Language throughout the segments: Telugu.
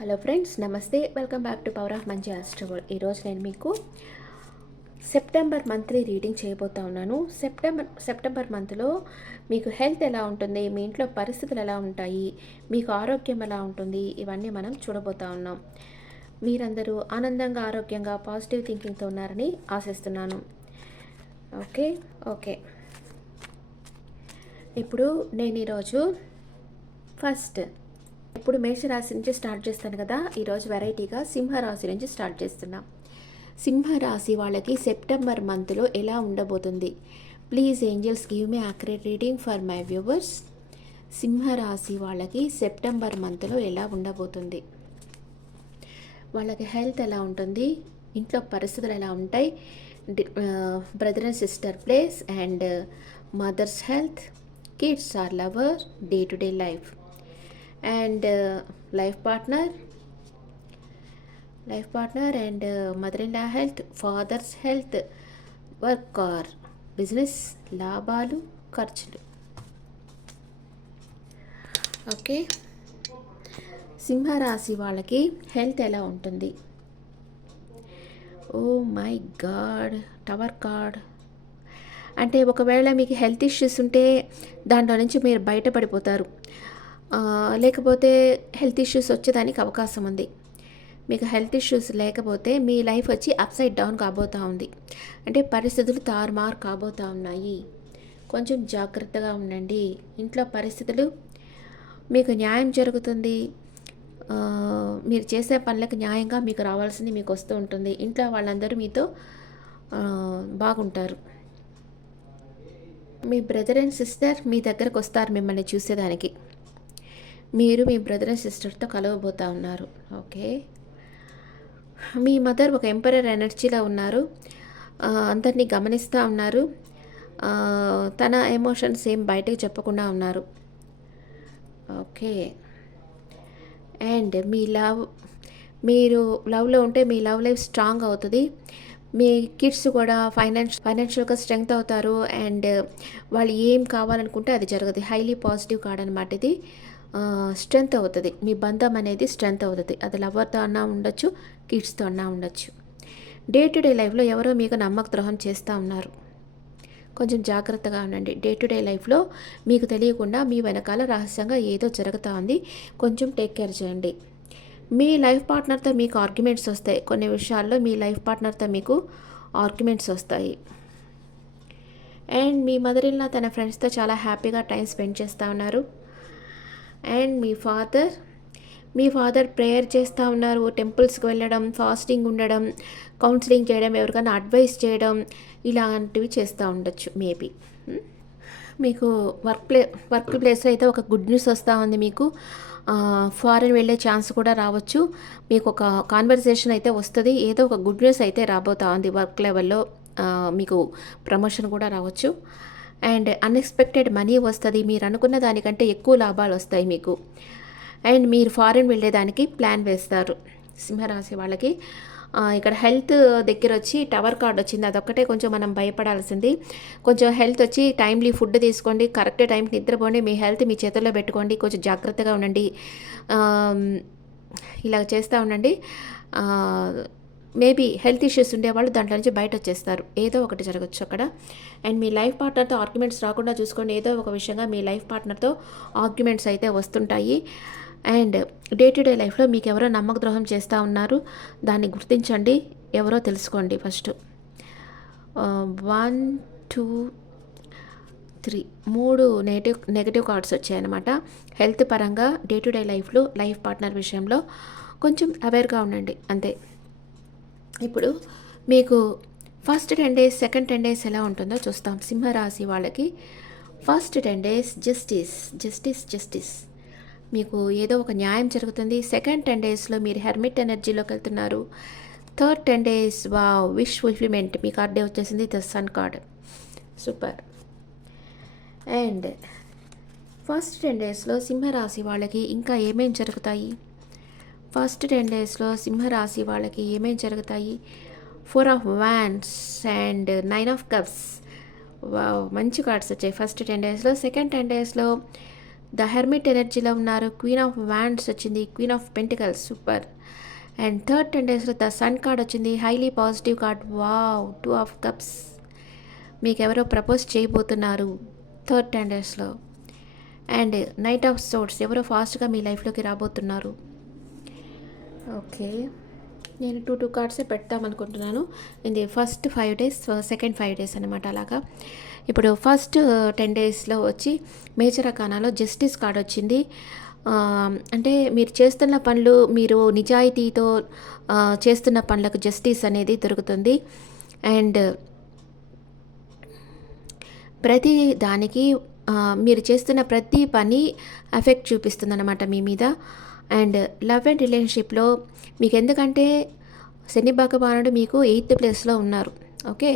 హలో ఫ్రెండ్స్, నమస్తే. Welcome back to power of మంచి ఆస్ట్రోవల్. ఈరోజు నేను మీకు సెప్టెంబర్ మంత్లీ రీడింగ్ చేయబోతా ఉన్నాను. సెప్టెంబర్ మంత్లో మీకు హెల్త్ ఎలా ఉంటుంది, మీ ఇంట్లో పరిస్థితులు ఎలా ఉంటాయి, మీకు ఆరోగ్యం ఎలా ఉంటుంది, ఇవన్నీ మనం చూడబోతా ఉన్నాం. మీరందరూ ఆనందంగా, ఆరోగ్యంగా, పాజిటివ్ థింకింగ్తో ఉన్నారని ఆశిస్తున్నాను. ఓకే ఓకే ఇప్పుడు నేను ఈరోజు ఫస్ట్ ఇప్పుడు మేషరాశి నుంచి స్టార్ట్ చేస్తాను కదా. ఈరోజు వెరైటీగా సింహరాశి నుంచి స్టార్ట్ చేస్తున్నాం. సింహరాశి వాళ్ళకి సెప్టెంబర్ మంత్లో ఎలా ఉండబోతుంది? Please angels give me accurate reading for my viewers. సింహరాశి వాళ్ళకి సెప్టెంబర్ మంత్లో ఎలా ఉండబోతుంది? వాళ్ళకి హెల్త్ ఎలా ఉంటుంది, ఇంట్లో పరిస్థితులు ఎలా ఉంటాయి, brother and sister place and mother's health, kids are lover, day to day life and life partner and mother-in-law health, father's health, work or business, లాభాలు, ఖర్చులు. ఓకే, సింహరాశి వాళ్ళకి హెల్త్ ఎలా ఉంటుంది? Oh my god, tower card. అంటే ఒకవేళ మీకు హెల్త్ ఇష్యూస్ ఉంటే దాంట్లో నుంచి మీరు బయటపడిపోతారు, లేకపోతే హెల్త్ ఇష్యూస్ వచ్చేదానికి అవకాశం ఉంది. మీకు హెల్త్ ఇష్యూస్ లేకపోతే మీ లైఫ్ వచ్చి అప్సైడ్ డౌన్ కాబోతూ ఉంది. అంటే పరిస్థితులు తారుమారు కాబోతూ ఉన్నాయి. కొంచెం జాగ్రత్తగా ఉండండి. ఇంట్లో పరిస్థితులు మీకు న్యాయం జరుగుతుంది. మీరు చేసే పనులకు న్యాయంగా మీకు రావాల్సింది మీకు వస్తూ ఉంటుంది. ఇంట్లో వాళ్ళందరూ మీతో బాగుంటారు. మీ బ్రదర్ అండ్ సిస్టర్ మీ దగ్గరకు వస్తారు మిమ్మల్ని చూసేదానికి. మీరు మీ బ్రదర్ అండ్ సిస్టర్తో కలవబోతూ ఉన్నారు. ఓకే, మీ మదర్ ఒక ఎంపరర్ ఎనర్జీలో ఉన్నారు, అందరినీ గమనిస్తూ ఉన్నారు, తన ఎమోషన్స్ ఏం బయటకు చెప్పకుండా ఉన్నారు. ఓకే, అండ్ మీరు లవ్లో ఉంటే మీ లవ్ లైఫ్ స్ట్రాంగ్ అవుతుంది. మీ కిడ్స్ కూడా ఫైనాన్షియల్గా స్ట్రెంగ్త్ అవుతారు. అండ్ వాళ్ళు ఏం కావాలనుకుంటే అది జరుగుతుంది. హైలీ పాజిటివ్ కార్డ్ అనమాట ఇది. స్ట్రెంగ్త్ అవుతుంది, మీ బంధం అనేది స్ట్రెంగ్త్ అవుతుంది. అది లవర్తో అన్నా ఉండొచ్చు, కిడ్స్తో అన్నా ఉండొచ్చు. డే టు డే లైఫ్లో ఎవరో మీకు నమ్మక ద్రోహం చేస్తూ ఉన్నారు. కొంచెం జాగ్రత్తగా ఉండండి. డే టు డే లైఫ్లో మీకు తెలియకుండా మీ వెనకాల రహస్యంగా ఏదో జరుగుతూ ఉంది. కొంచెం టేక్ కేర్ చేయండి. మీ లైఫ్ పార్ట్నర్తో మీకు ఆర్గ్యుమెంట్స్ వస్తాయి. కొన్ని విషయాల్లో మీ లైఫ్ పార్ట్నర్తో మీకు ఆర్గ్యుమెంట్స్ వస్తాయి. అండ్ మీ మదర్-ఇన్-లా తన ఫ్రెండ్స్తో చాలా హ్యాపీగా టైం స్పెండ్ చేస్తూ ఉన్నారు. అండ్ మీ ఫాదర్ ప్రేయర్ చేస్తూ ఉన్నారు. టెంపుల్స్కి వెళ్ళడం, ఫాస్టింగ్ ఉండడం, కౌన్సిలింగ్ చేయడం, ఎవరికైనా అడ్వైస్ చేయడం, ఇలాంటివి చేస్తూ ఉండొచ్చు. మేబీ మీకు వర్క్ ప్లేస్లో అయితే ఒక గుడ్ న్యూస్ వస్తూ ఉంది. మీకు ఫారెన్ వెళ్ళే ఛాన్స్ కూడా రావచ్చు. మీకు ఒక కాన్వర్సేషన్ అయితే వస్తుంది. ఏదో ఒక గుడ్ న్యూస్ అయితే రాబోతా ఉంది. వర్క్ లెవెల్లో మీకు ప్రమోషన్ కూడా రావచ్చు. అండ్ అన్ఎక్స్పెక్టెడ్ మనీ వస్తుంది. మీరు అనుకున్న దానికంటే ఎక్కువ లాభాలు వస్తాయి మీకు. అండ్ మీరు ఫారెన్ వెళ్ళేదానికి ప్లాన్ వేస్తారు. సింహరాశి వాళ్ళకి ఇక్కడ హెల్త్ దగ్గర వచ్చి టవర్ కార్డ్ వచ్చింది. అదొక్కటే కొంచెం మనం భయపడాల్సింది. కొంచెం హెల్త్ వచ్చి టైమ్లీ ఫుడ్ తీసుకోండి, కరెక్ట్ టైంకి నిద్రపోండి, మీ హెల్త్ మీ చేతుల్లో పెట్టుకోండి, కొంచెం జాగ్రత్తగా ఉండండి. ఇలా చేస్తూ ఉండండి. మేబీ హెల్త్ ఇష్యూస్ ఉండేవాళ్ళు దాంట్లో నుంచి బయట వచ్చేస్తారు. ఏదో ఒకటి జరగచ్చు అక్కడ. అండ్ మీ లైఫ్ పార్ట్నర్తో ఆర్గ్యుమెంట్స్ రాకుండా చూసుకోండి. ఏదో ఒక విషయంగా మీ లైఫ్ పార్ట్నర్తో ఆర్గ్యుమెంట్స్ అయితే వస్తుంటాయి. అండ్ డే టు డే లైఫ్లో మీకు ఎవరో నమ్మక ద్రోహం చేస్తూ ఉన్నారు. దాన్ని గుర్తించండి, ఎవరో తెలుసుకోండి ఫస్ట్. 1 2 3 నెగటివ్ కార్డ్స్ వచ్చాయన్నమాట. హెల్త్ పరంగా డే టు డే లైఫ్లో లైఫ్ పార్ట్నర్ విషయంలో కొంచెం అవేర్గా ఉండండి అంతే. ఇప్పుడు మీకు ఫస్ట్ 10 days, సెకండ్ 10 days ఎలా ఉంటుందో చూస్తాం. సింహరాశి వాళ్ళకి ఫస్ట్ 10 days జస్టిస్ మీకు ఏదో ఒక న్యాయం జరుగుతుంది. సెకండ్ 10 daysలో మీరు హెర్మిట్ ఎనర్జీలోకి వెళ్తున్నారు. థర్డ్ 10 days విష్ ఫుల్ఫిల్మెంట్ మీ కార్డే వచ్చేసింది, the sun card. Super. And first 10 daysలో సింహరాశి వాళ్ళకి ఇంకా ఏమేం జరుగుతాయి? ఫస్ట్ 10 daysలో సింహరాశి వాళ్ళకి ఏమేం జరుగుతాయి? 4 of Wands and 9 of Cups. మంచి కార్డ్స్ వచ్చాయి ఫస్ట్ 10 daysలో. సెకండ్ 10 daysలో ద హెర్మిట్ ఎనర్జీలో ఉన్నారు. క్వీన్ ఆఫ్ వ్యాండ్స్ వచ్చింది, queen of pentacles super. And third 10 డేస్లో ద సన్ కార్డ్ వచ్చింది, highly positive card. Wow, 2 of cups. మీకు ఎవరో ప్రపోజ్ చేయబోతున్నారు థర్డ్ 10 డేస్లో. అండ్ నైట్ ఆఫ్ సోర్ట్స్, ఎవరో ఫాస్ట్గా మీ లైఫ్లోకి రాబోతున్నారు. ఓకే, నేను 2 కార్డ్సే పెడతామనుకుంటున్నాను. ఇది ఫస్ట్ 5 డేస్, సెకండ్ 5 డేస్ అనమాట. అలాగా ఇప్పుడు ఫస్ట్ 10 డేస్లో వచ్చి మేజర్ అకానాలో జస్టిస్ కార్డ్ వచ్చింది. అంటే మీరు చేస్తున్న పనులు, మీరు నిజాయితీతో చేస్తున్న పనులకు జస్టిస్ అనేది దొరుకుతుంది. అండ్ ప్రతి దానికి మీరు చేస్తున్న ప్రతి పని ఎఫెక్ట్ చూపిస్తుంది అన్నమాట మీ మీద. అండ్ లవ్ అండ్ రిలేషన్షిప్లో మీకు, ఎందుకంటే శని భగవానుడు మీకు 8th ప్లేస్లో ఉన్నారు. ఓకే,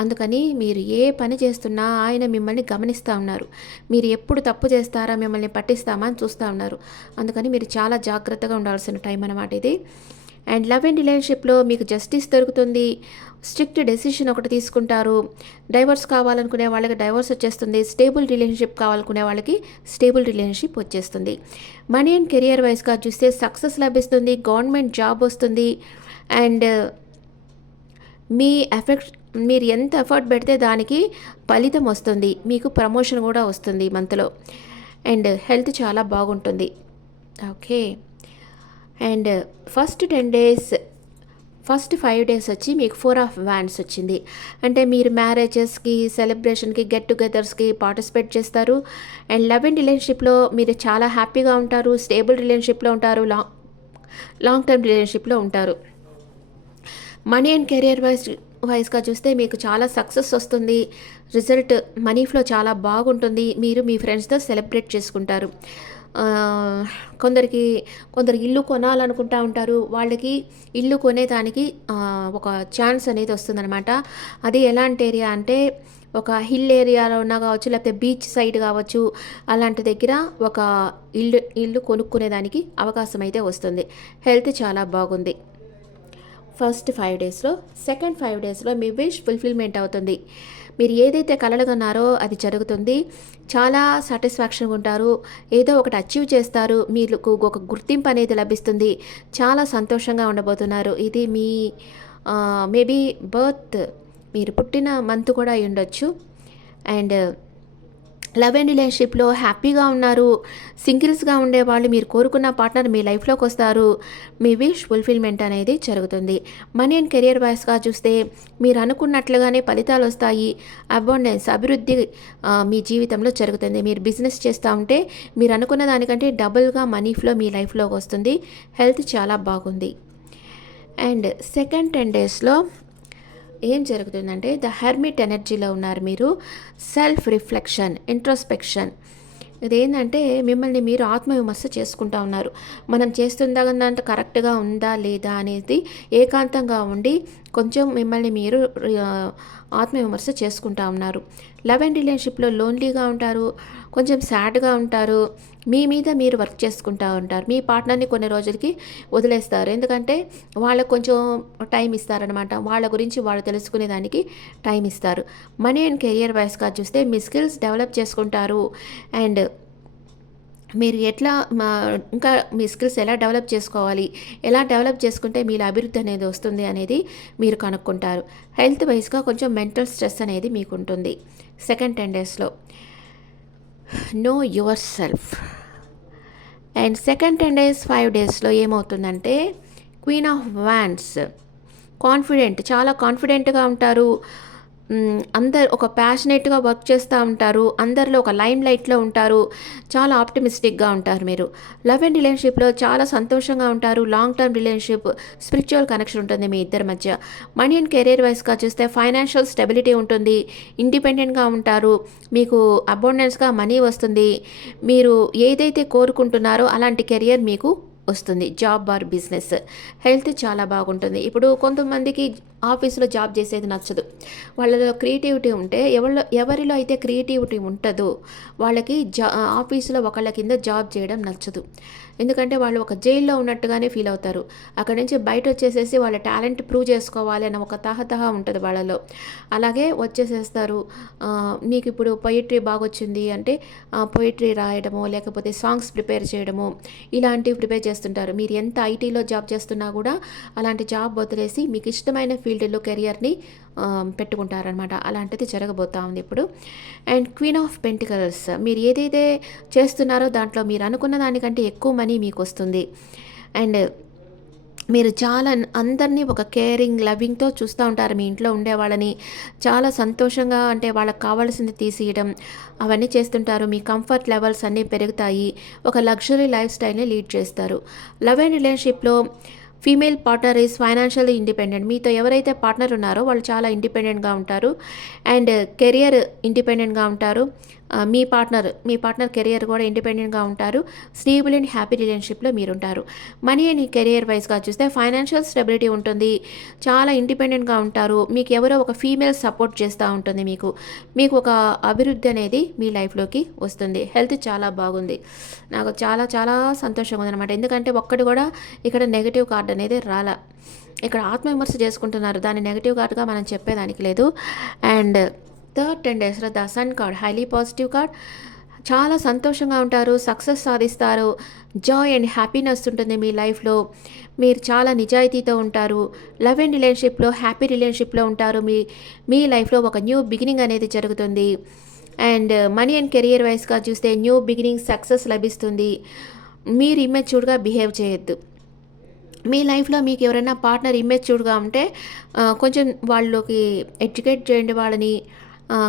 అందుకని మీరు ఏ పని చేస్తున్నా ఆయన మిమ్మల్ని గమనిస్తూ ఉన్నారు. మీరు ఎప్పుడు తప్పు చేస్తారా, మిమ్మల్ని పట్టిస్తామా అని చూస్తూ ఉన్నారు. అందుకని మీరు చాలా జాగ్రత్తగా ఉండాల్సిన టైం అన్నమాట ఇది. అండ్ లవ్ అండ్ రిలేషన్షిప్లో మీకు జస్టిస్ దొరుకుతుంది. స్ట్రిక్ట్ డెసిషన్ ఒకటి తీసుకుంటారు. డైవర్స్ కావాలనుకునే వాళ్ళకి డైవర్స్ వచ్చేస్తుంది. స్టేబుల్ రిలేషన్షిప్ కావాలనుకునే వాళ్ళకి స్టేబుల్ రిలేషన్షిప్ వచ్చేస్తుంది. మనీ అండ్ కెరియర్ వైజ్గా చూస్తే సక్సెస్ లభిస్తుంది, గవర్నమెంట్ జాబ్ వస్తుంది. అండ్ మీరు ఎంత ఎఫర్ట్ పెడితే దానికి ఫలితం వస్తుంది. మీకు ప్రమోషన్ కూడా వస్తుంది ఈ మంత్లో. అండ్ హెల్త్ చాలా బాగుంటుంది. Okay, and first 10 days, first 5 days వచ్చి మీకు 4 ఆఫ్ వ్యాండ్స్ వచ్చింది. అంటే మీరు మ్యారేజెస్కి, సెలబ్రేషన్కి, గెట్ టుగెదర్స్కి పార్టిసిపేట్ చేస్తారు. అండ్ లవ్ అండ్ రిలేషన్షిప్లో మీరు చాలా హ్యాపీగా ఉంటారు, స్టేబుల్ రిలేషన్షిప్లో ఉంటారు, లాంగ్ టర్మ్ రిలేషన్షిప్లో ఉంటారు. మనీ అండ్ కెరియర్ వైజ్గా చూస్తే మీకు చాలా సక్సెస్ వస్తుంది. రిజల్ట్ మనీ ఫ్లో చాలా బాగుంటుంది. మీరు మీ ఫ్రెండ్స్తో సెలబ్రేట్ చేసుకుంటారు. కొందరు ఇల్లు కొనాలనుకుంటూ ఉంటారు. వాళ్ళకి ఇల్లు కొనేదానికి ఒక ఛాన్స్ అనేది వస్తుందన్నమాట. అది ఎలాంటి ఏరియా అంటే ఒక హిల్ ఏరియాలో ఉన్నా కావచ్చు, లేకపోతే బీచ్ సైడ్ కావచ్చు, అలాంటి దగ్గర ఒక ఇల్లు కొనుక్కునేదానికి అవకాశం అయితే వస్తుంది. హెల్త్ చాలా బాగుంది ఫస్ట్ 5 డేస్లో. సెకండ్ 5 డేస్లో మీ విష్ ఫుల్ఫిల్మెంట్ అవుతుంది. మీరు ఏదైతే కలలుగన్నారో అది జరుగుతుంది. చాలా సాటిస్ఫాక్షన్గా ఉంటారు. ఏదో ఒకటి అచీవ్ చేస్తారు. మీకు ఒక గుర్తింపు అనేది లభిస్తుంది. చాలా సంతోషంగా ఉండబోతున్నారు. ఇది మీ మేబీ మీరు పుట్టిన మంత్ కూడా అయి ఉండొచ్చు. అండ్ లవ్ అండ్ రిలేషన్షిప్లో హ్యాపీగా ఉన్నారు. సింగిల్స్గా ఉండేవాళ్ళు, మీరు కోరుకున్న పార్ట్నర్ మీ లైఫ్లోకి వస్తారు. మీ విష్ ఫుల్ఫిల్మెంట్ అనేది జరుగుతుంది. మనీ అండ్ కెరియర్ వైస్గా చూస్తే మీరు అనుకున్నట్లుగానే ఫలితాలు వస్తాయి. అబండెన్స్, అభివృద్ధి మీ జీవితంలో జరుగుతుంది. మీరు బిజినెస్ చేస్తూ ఉంటే మీరు అనుకున్న దానికంటే డబుల్గా మనీ ఫ్లో మీ లైఫ్లోకి వస్తుంది. హెల్త్ చాలా బాగుంది. అండ్ సెకండ్ 10 డేస్లో ఏం జరుగుతుందంటే ద హెర్మిట్ ఎనర్జీలో ఉన్నారు మీరు. Self reflection, introspection. ఇదేంటంటే మిమ్మల్ని మీరు ఆత్మవిమర్శ చేసుకుంటూ ఉన్నారు. మనం చేస్తుందంత కరెక్ట్గా ఉందా లేదా అనేది ఏకాంతంగా ఉండి కొంచెం మిమ్మల్ని మీరు ఆత్మవిమర్శ చేసుకుంటూ ఉన్నారు. లవ్ అండ్ రిలేషన్షిప్లో లోన్లీగా ఉంటారు, కొంచెం సాడ్గా ఉంటారు. మీ మీద మీరు వర్క్ చేసుకుంటూ ఉంటారు. మీ పార్ట్నర్ని కొన్ని రోజులకి వదిలేస్తారు. ఎందుకంటే వాళ్ళకు కొంచెం టైం ఇస్తారనమాట. వాళ్ళ గురించి వాళ్ళు తెలుసుకునేదానికి టైం ఇస్తారు. మనీ అండ్ కెరియర్ వైస్గా చూస్తే మీ స్కిల్స్ డెవలప్ చేసుకుంటారు. అండ్ మీరు ఇంకా మీ స్కిల్స్ ఎలా డెవలప్ చేసుకోవాలి, ఎలా డెవలప్ చేసుకుంటే మీలో అభివృద్ధి అనేది వస్తుంది అనేది మీరు కనుక్కుంటారు. హెల్త్ వైజ్గా కొంచెం మెంటల్ స్ట్రెస్ అనేది మీకు ఉంటుంది సెకండ్ 10 డేస్లో. Know yourself. And second 10 days 5 డేస్లో ఏమవుతుందంటే క్వీన్ ఆఫ్ వ్యాండ్స్, కాన్ఫిడెంట్, చాలా కాన్ఫిడెంట్గా ఉంటారు. అందరు ఒక ప్యాషనేట్గా వర్క్ చేస్తూ ఉంటారు. అందరిలో ఒక లైమ్ లైట్లో ఉంటారు. చాలా ఆప్టిమిస్టిక్గా ఉంటారు మీరు. లవ్ అండ్ రిలేషన్షిప్లో చాలా సంతోషంగా ఉంటారు. Long term relationship, spiritual connection ఉంటుంది మీ ఇద్దరి మధ్య. మనీ అండ్ కెరీర్ వైస్గా చూస్తే ఫైనాన్షియల్ స్టెబిలిటీ ఉంటుంది. ఇండిపెండెంట్గా ఉంటారు. మీకు అబౌండెన్స్గా మనీ వస్తుంది. మీరు ఏదైతే కోరుకుంటున్నారో అలాంటి కెరియర్ మీకు వస్తుంది. Job or business. హెల్త్ చాలా బాగుంటుంది. ఇప్పుడు కొంతమందికి ఆఫీస్‌లో జాబ్ చేసేది నచ్చదు. వాళ్ళలో క్రియేటివిటీ ఉంటే ఎవరిలో అయితే క్రియేటివిటీ ఉంటదో వాళ్ళకి ఆఫీస్‌లో ఒకళ్ళ కింద జాబ్ చేయడం నచ్చదు. ఎందుకంటే వాళ్ళు ఒక జైల్‌లో ఉన్నట్టుగానే ఫీల్ అవుతారు. అక్కడి నుంచి బయటొచ్చేసేసి వాళ్ళ టాలెంట్ ప్రూవ్ చేసుకోవాలి అన్న ఒక తహతహ ఉంటది వాళ్ళలో. అలాగే వచ్చేసేస్తారు. నీకిప్పుడు పొయెట్రీ బాగొచ్చింది అంటే పొయెట్రీ రాయడమో, లేకపోతే సాంగ్స్ ప్రిపేర్ చేయడమో ఇలాంటివి ప్రిపేర్ చేస్తుంటారు. మీరు ఎంత ఐటీలో జాబ్ చేస్తున్నా గూడా అలాంటి జాబ్ వదిలేసి మీకు ఇష్టమైన ఫీల్డ్‌లో కెరియర్‌ని పెట్టుకుంటారనమాట. అలాంటిది జరగబోతా ఉంది ఇప్పుడు. అండ్ క్వీన్ ఆఫ్ పెంటికల్స్, మీరు ఏదైతే చేస్తున్నారో దాంట్లో మీరు అనుకున్న దానికంటే ఎక్కువ మనీ మీకొస్తుంది. అండ్ మీరు చాలా అందరినీ ఒక కేరింగ్, లవింగ్‌తో చూస్తా ఉంటారు. మీ ఇంట్లో ఉండేవాళ్ళని చాలా సంతోషంగా, అంటే వాళ్ళకి కావాల్సింది తీసియడం అవన్నీ చేస్తుంటారు. మీ కంఫర్ట్ లెవెల్స్ అన్నీ పెరుగుతాయి. ఒక లగ్జరీ లైఫ్ స్టైల్‌ని లీడ్ చేస్తారు. లవ్ అండ్ రిలేషన్‌షిప్‌లో female partner is financially independent. మీతో ఎవరైతే పార్ట్నర్ ఉన్నారో వాళ్ళు చాలా ఇండిపెండెంట్‌గా ఉంటారు. అండ్ కెరియర్ ఇండిపెండెంట్‌గా ఉంటారు. మీ పార్ట్నర్ కెరియర్ కూడా ఇండిపెండెంట్‌గా ఉంటారు. స్టేబుల్ అండ్ హ్యాపీ రిలేషన్‌షిప్‌లో మీరుంటారు. మనీ అండ్ కెరియర్ వైస్‌గా చూస్తే ఫైనాన్షియల్ స్టెబిలిటీ ఉంటుంది. చాలా ఇండిపెండెంట్‌గా ఉంటారు. మీకు ఎవరో ఒక ఫీమేల్ సపోర్ట్ చేస్తూ ఉంటుంది మీకు. మీకు ఒక అభివృద్ధి అనేది మీ లైఫ్‌లోకి వస్తుంది. హెల్త్ చాలా బాగుంది. నాకు చాలా చాలా సంతోషంగా ఉందనమాట. ఎందుకంటే ఒక్కటి కూడా ఇక్కడ నెగెటివ్ కార్డ్ అనేది రాలా. ఇక్కడ ఆత్మవిమర్శ చేసుకుంటున్నారు. దాన్ని నెగెటివ్ కార్డ్‌గా మనం చెప్పేదానికి లేదు. అండ్ థర్డ్ 10 డేస్‌లో the sun card highly positive card. చాలా సంతోషంగా ఉంటారు. సక్సెస్ సాధిస్తారు. జాయ్ అండ్ హ్యాపీనెస్ ఉంటుంది మీ లైఫ్‌లో. మీరు చాలా నిజాయితీతో ఉంటారు. లవ్ అండ్ రిలేషన్‌షిప్‌లో హ్యాపీ రిలేషన్‌షిప్‌లో ఉంటారు. మీ లైఫ్‌లో ఒక న్యూ బిగినింగ్ అనేది జరుగుతుంది. అండ్ మనీ అండ్ కెరియర్ వైస్‌గా చూస్తే న్యూ బిగినింగ్, సక్సెస్ లభిస్తుంది. మీరు ఇమ్మెచ్యూర్డ్‌గా బిహేవ్ చేయొద్దు. మీ లైఫ్‌లో మీకు ఎవరైనా పార్ట్నర్ ఇమ్మెచ్యూర్డ్‌గా ఉంటే కొంచెం వాళ్ళకి ఎడ్యుకేట్ చేయండి వాళ్ళని.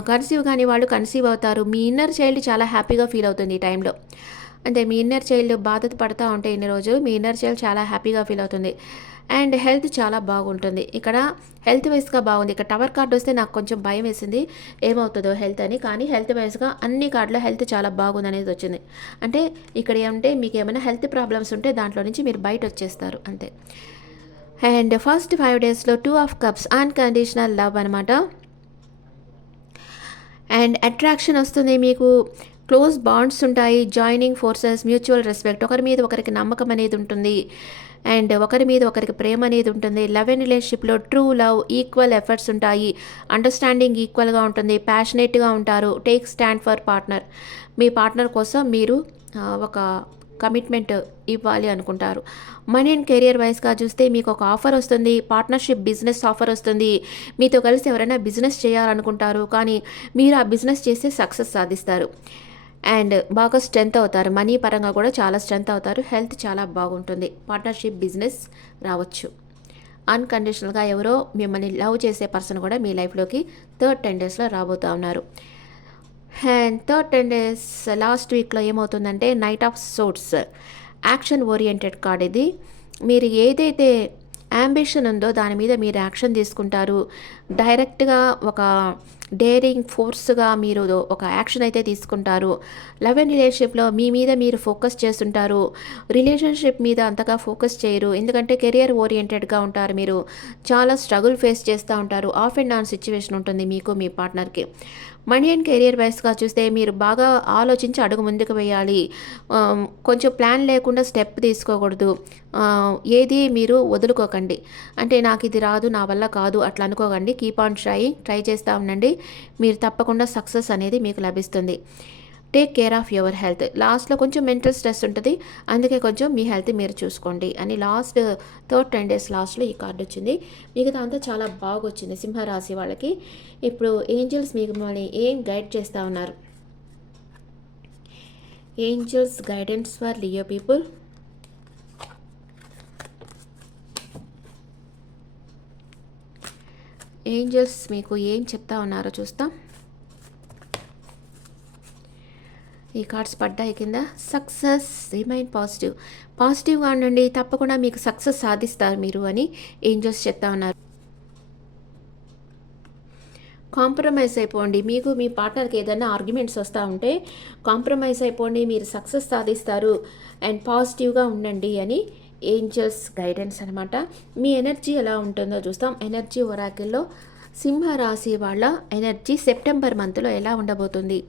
కన్సీవ్ కాని వాళ్ళు కన్సీవ్ అవుతారు. మీ ఇన్నర్ చైల్డ్ చాలా హ్యాపీగా ఫీల్ అవుతుంది ఈ టైంలో. అంటే మీ ఇన్నర్ చైల్డ్ బాధ పడతా ఉంటే ఇన్ని రోజు మీ ఇన్నర్ చైల్డ్ చాలా హ్యాపీగా ఫీల్ అవుతుంది. అండ్ హెల్త్ చాలా బాగుంటుంది. ఇక్కడ హెల్త్ వైస్‌గా బాగుంది. ఇక్కడ టవర్ కార్డ్ వస్తే నాకు కొంచెం భయం వేసింది. ఏమవుతుందో హెల్త్ అని. కానీ హెల్త్ వైస్‌గా అన్ని కార్డ్‌లో హెల్త్ చాలా బాగుందనేది వచ్చింది. అంటే ఇక్కడ ఏమంటే మీకు ఏమైనా హెల్త్ ప్రాబ్లమ్స్ ఉంటే దాంట్లో నుంచి మీరు బయటొచ్చేస్తారు అంతే. అండ్ ఫస్ట్ 5 డేస్‌లో 2 ఆఫ్ కప్స్ అన్‌కండిషనల్ లవ్ అనమాట. అండ్ అట్రాక్షన్ వస్తుంది మీకు. క్లోజ్ బాండ్స్ ఉంటాయి. జాయినింగ్ ఫోర్సెస్, మ్యూచువల్ రెస్పెక్ట్, ఒకరి మీద ఒకరికి నమ్మకం అనేది ఉంటుంది. అండ్ ఒకరి మీద ఒకరికి ప్రేమ అనేది ఉంటుంది. లవ్ అండ్ రిలేషన్షిప్‌లో ట్రూ లవ్, ఈక్వల్ ఎఫర్ట్స్ ఉంటాయి. అండర్స్టాండింగ్ ఈక్వల్‌గా ఉంటుంది. ప్యాషనేట్‌గా ఉంటారు. Take stand for partner. Me partner కోసం మీరు ఒక కమిట్మెంట్ ఇవ్వాలి అనుకుంటారు. మనీ అండ్ కెరియర్ వైస్‌గా చూస్తే మీకు ఒక ఆఫర్ వస్తుంది. పార్ట్నర్‌షిప్ బిజినెస్ ఆఫర్ వస్తుంది. మీతో కలిసి ఎవరైనా బిజినెస్ చేయాలనుకుంటారు. కానీ మీరు ఆ బిజినెస్ చేసి సక్సెస్ సాధిస్తారు. అండ్ బాగా స్ట్రెంత్ అవుతారు. మనీ పరంగా కూడా చాలా స్ట్రెంత్ అవుతారు. హెల్త్ చాలా బాగుంటుంది. పార్ట్నర్‌షిప్ బిజినెస్ రావచ్చు. అన్‌కండిషనల్‌గా ఎవరో మిమ్మల్ని లవ్ చేసే పర్సన్ కూడా మీ లైఫ్‌లోకి థర్డ్ 10 డేస్‌లో రాబోతా ఉన్నారు. అండ్ థర్డ్ 10 డేస్ లాస్ట్ వీక్‌లో ఏమవుతుందంటే knight of swords, action oriented card ఇది. మీరు ఏదైతే యాంబిషన్ ఉందో దాని మీద మీరు యాక్షన్ తీసుకుంటారు. డైరెక్ట్‌గా ఒక డేరింగ్ ఫోర్స్‌గా మీరు ఒక యాక్షన్ అయితే తీసుకుంటారు. లవ్ అండ్ రిలేషన్‌షిప్‌లో మీ మీద మీరు ఫోకస్ చేస్తుంటారు. రిలేషన్‌షిప్ మీద అంతగా ఫోకస్ చేయరు. ఎందుకంటే కెరియర్ ఓరియెంటెడ్‌గా ఉంటారు మీరు. చాలా స్ట్రగుల్ ఫేస్ చేస్తూ ఉంటారు. ఆఫ్ అండ్ ఆన్ సిట్యుయేషన్ ఉంటుంది మీకు, మీ పార్ట్నర్‌కి. మనీ అండ్ కెరియర్ వైస్‌గా చూస్తే మీరు బాగా ఆలోచించి అడుగు ముందుకు వేయాలి. కొంచెం ప్లాన్ లేకుండా స్టెప్ తీసుకోకూడదు. ఏది మీరు వదులుకోకండి. అంటే నాకు ఇది రాదు, నా వల్ల కాదు అట్లా అనుకోకండి. కీప్ ఆన్ ట్రై చేస్తూ ఉండండి. మీరు తప్పకుండా సక్సెస్ అనేది మీకు లభిస్తుంది. Take care of your health. లాస్ట్‌లో కొంచెం మెంటల్ స్ట్రెస్ ఉంటుంది. అందుకే కొంచెం మీ హెల్త్ మీరు చూసుకోండి అని లాస్ట్ థర్డ్ 10 డేస్ లాస్ట్‌లో ఈ కార్డ్ వచ్చింది. మిగతా అంతా చాలా బాగొచ్చింది సింహరాశి వాళ్ళకి. ఇప్పుడు ఏంజెల్స్ మీకు మిమ్మల్ని ఏం గైడ్ చేస్తూ ఉన్నారు? Angels guidance for Leo people. Angels మీకు ఏం చెప్తా ఉన్నారో చూస్తాం. ఈ కార్డ్స్ పడ్డాయి కింద. Success, remain positive. పాజిటివ్గా ఉండండి, తప్పకుండా మీకు సక్సెస్ సాధిస్తారు మీరు అని ఏంజెల్స్ చెప్తా ఉన్నారు. కాంప్రమైజ్ అయిపోండి. మీకు మీ పార్ట్నర్‌కి ఏదైనా ఆర్గ్యుమెంట్స్ వస్తా ఉంటే కాంప్రమైజ్ అయిపోండి. మీరు సక్సెస్ సాధిస్తారు అండ్ పాజిటివ్‌గా ఉండండి అని ఏంజెల్స్ గైడెన్స్ అనమాట. మీ ఎనర్జీ ఎలా ఉంటుందో చూస్తాం. ఎనర్జీ ఒరాకిల్‌లో సింహరాశి వాళ్ళ ఎనర్జీ సెప్టెంబర్ మంత్లో ఎలా ఉండబోతుంది?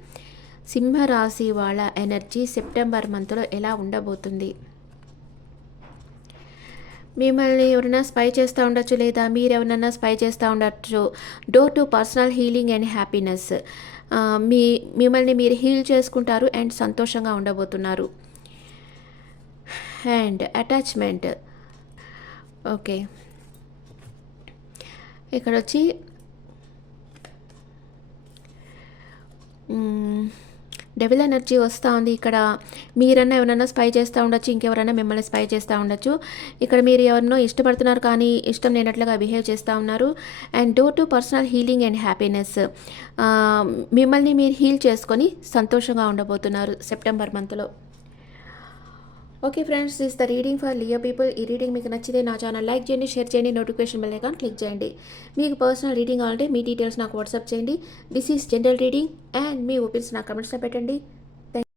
సింహరాశి వాళ్ళ ఎనర్జీ సెప్టెంబర్ మంత్లో ఎలా ఉండబోతుంది? మిమ్మల్ని ఎవరైనా స్పై చేస్తూ ఉండొచ్చు, లేదా మీరు ఎవరినైనా స్పై చేస్తూ ఉండొచ్చు. Door to personal healing and happiness. మిమ్మల్ని మీరు హీల్ చేసుకుంటారు అండ్ సంతోషంగా ఉండబోతున్నారు. And attachment. ఓకే, ఇక్కడ వచ్చి డెవిల్ ఎనర్జీ వస్తూ ఉంది. ఇక్కడ మీరన్నా ఎవరైనా స్పై చేస్తూ ఉండొచ్చు, ఇంకెవరైనా మిమ్మల్ని స్పై చేస్తూ ఉండొచ్చు. ఇక్కడ మీరు ఎవరినో ఇష్టపడుతున్నారు కానీ ఇష్టం లేనట్లుగా బిహేవ్ చేస్తూ ఉన్నారు. And door to personal healing and happiness. మిమ్మల్ని మీరు హీల్ చేసుకొని సంతోషంగా ఉండబోతున్నారు సెప్టెంబర్ మంత్లో. Okay friends, this the reading for Leo people. ఈ రీడింగ్ మీకు నచ్చితే నా ఛానల్ లైక్ చేయండి, షేర్ చేయండి, నోటిఫికేషన్ బెల్ ఐకాన్ క్లిక్ చేయండి. మీకు పర్సనల్ రీడింగ్ కావాలంటే మీ డీటెయిల్స్ నాకు వాట్సాప్ చేయండి. This is general reading and me opinions నా కమెంట్స్లో పెట్టండి.